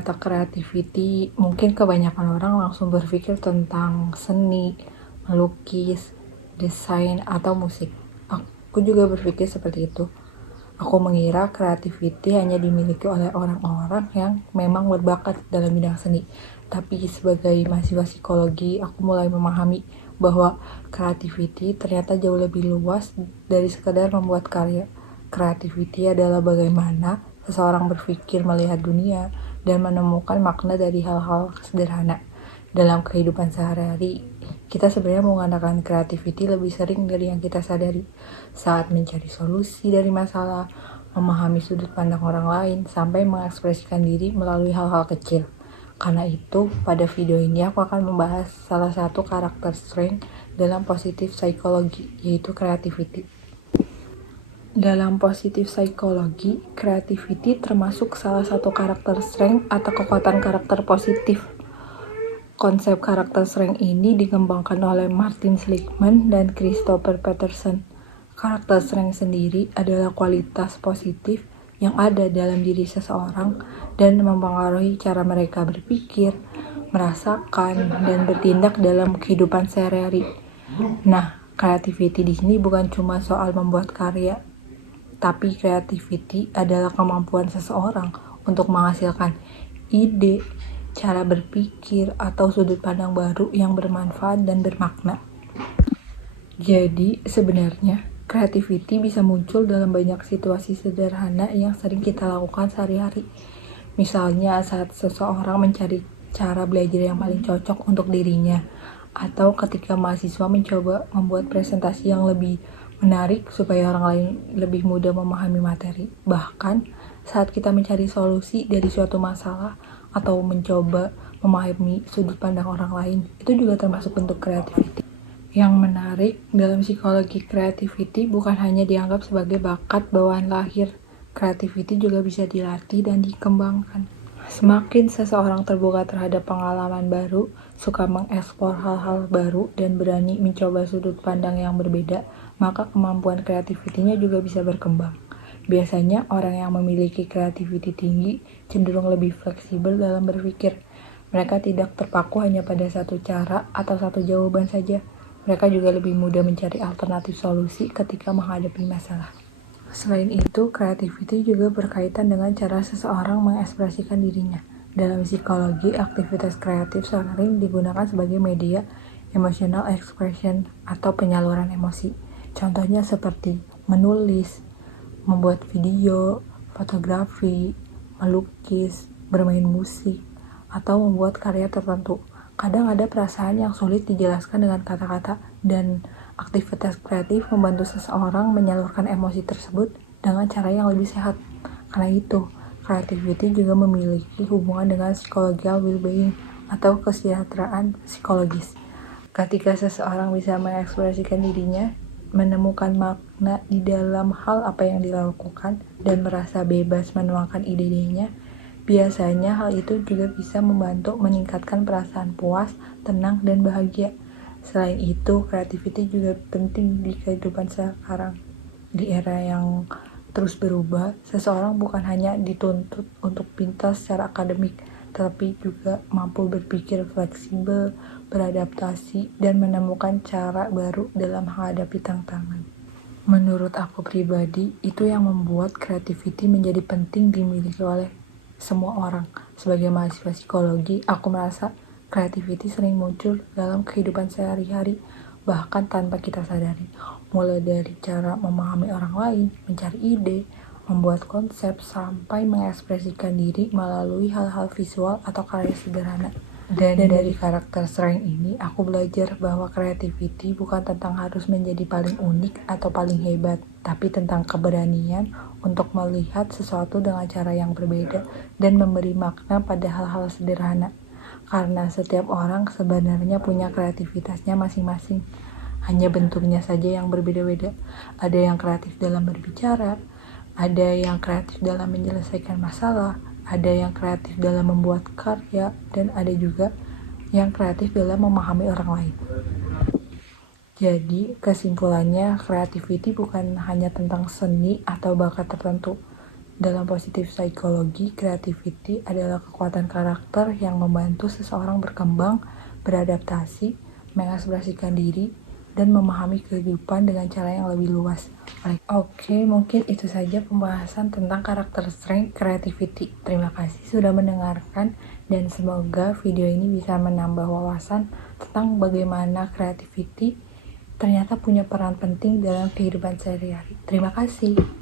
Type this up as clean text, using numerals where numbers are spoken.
kata creativity, mungkin kebanyakan orang langsung berpikir tentang seni, melukis, desain, atau musik. Aku juga berpikir seperti itu. Aku mengira creativity hanya dimiliki oleh orang-orang yang memang berbakat dalam bidang seni. Tapi sebagai mahasiswa psikologi, aku mulai memahami bahwa creativity ternyata jauh lebih luas dari sekadar membuat karya. Creativity adalah bagaimana seseorang berpikir melihat dunia dan menemukan makna dari hal-hal sederhana. Dalam kehidupan sehari-hari, kita sebenarnya menggunakan creativity lebih sering dari yang kita sadari. Saat mencari solusi dari masalah, memahami sudut pandang orang lain, sampai mengekspresikan diri melalui hal-hal kecil. Karena itu, pada video ini aku akan membahas salah satu karakter strength dalam positif psikologi, yaitu creativity. Dalam positif psikologi, creativity termasuk salah satu karakter strength atau kekuatan karakter positif. Konsep karakter strength ini dikembangkan oleh Martin Seligman dan Christopher Peterson. Karakter strength sendiri adalah kualitas positif yang ada dalam diri seseorang dan mempengaruhi cara mereka berpikir, merasakan, dan bertindak dalam kehidupan sehari-hari. Nah, creativity di sini bukan cuma soal membuat karya, tapi creativity adalah kemampuan seseorang untuk menghasilkan ide, cara berpikir, atau sudut pandang baru yang bermanfaat dan bermakna. Jadi, sebenarnya creativity bisa muncul dalam banyak situasi sederhana yang sering kita lakukan sehari-hari. Misalnya saat seseorang mencari cara belajar yang paling cocok untuk dirinya, atau ketika mahasiswa mencoba membuat presentasi yang lebih menarik supaya orang lain lebih mudah memahami materi. Bahkan saat kita mencari solusi dari suatu masalah atau mencoba memahami sudut pandang orang lain, itu juga termasuk bentuk creativity. Yang menarik dalam psikologi creativity bukan hanya dianggap sebagai bakat bawaan lahir. Creativity juga bisa dilatih dan dikembangkan. Semakin seseorang terbuka terhadap pengalaman baru, suka mengeksplor hal-hal baru, dan berani mencoba sudut pandang yang berbeda, maka kemampuan kreativitinya juga bisa berkembang. Biasanya orang yang memiliki kreativiti tinggi cenderung lebih fleksibel dalam berpikir. Mereka tidak terpaku hanya pada satu cara atau satu jawaban saja. Mereka juga lebih mudah mencari alternatif solusi ketika menghadapi masalah. Selain itu, creativity juga berkaitan dengan cara seseorang mengekspresikan dirinya. Dalam psikologi, aktivitas kreatif sering digunakan sebagai media emotional expression atau penyaluran emosi. Contohnya seperti menulis, membuat video, fotografi, melukis, bermain musik, atau membuat karya tertentu. Kadang ada perasaan yang sulit dijelaskan dengan kata-kata, dan aktivitas kreatif membantu seseorang menyalurkan emosi tersebut dengan cara yang lebih sehat. Karena itu, creativity juga memiliki hubungan dengan psychological well-being atau kesejahteraan psikologis. Ketika seseorang bisa mengekspresikan dirinya, menemukan makna di dalam hal apa yang dilakukan, dan merasa bebas menuangkan ide-idenya, biasanya hal itu juga bisa membantu meningkatkan perasaan puas, tenang, dan bahagia. Selain itu, creativity juga penting di kehidupan sekarang. Di era yang terus berubah, seseorang bukan hanya dituntut untuk pintar secara akademik, tetapi juga mampu berpikir fleksibel, beradaptasi, dan menemukan cara baru dalam menghadapi tantangan. Menurut aku pribadi, itu yang membuat creativity menjadi penting dimiliki oleh semua orang. Sebagai mahasiswa psikologi, aku merasa creativity sering muncul dalam kehidupan sehari-hari, bahkan tanpa kita sadari. Mulai dari cara memahami orang lain, mencari ide, membuat konsep, sampai mengekspresikan diri melalui hal-hal visual atau karya sederhana. Dan dari karakter strength ini, aku belajar bahwa creativity bukan tentang harus menjadi paling unik atau paling hebat, tapi tentang keberanian untuk melihat sesuatu dengan cara yang berbeda dan memberi makna pada hal-hal sederhana. Karena setiap orang sebenarnya punya kreativitasnya masing-masing. Hanya bentuknya saja yang berbeda-beda. Ada yang kreatif dalam berbicara, ada yang kreatif dalam menyelesaikan masalah, ada yang kreatif dalam membuat karya, dan ada juga yang kreatif dalam memahami orang lain. Jadi, kesimpulannya, creativity bukan hanya tentang seni atau bakat tertentu, Dalam positif psikologi, creativity adalah kekuatan karakter yang membantu seseorang berkembang, beradaptasi, mengekspresikan diri, dan memahami kehidupan dengan cara yang lebih luas. Oke, mungkin itu saja pembahasan tentang karakter strength creativity. Terima kasih sudah mendengarkan dan semoga video ini bisa menambah wawasan tentang bagaimana creativity ternyata punya peran penting dalam kehidupan sehari-hari. Terima kasih.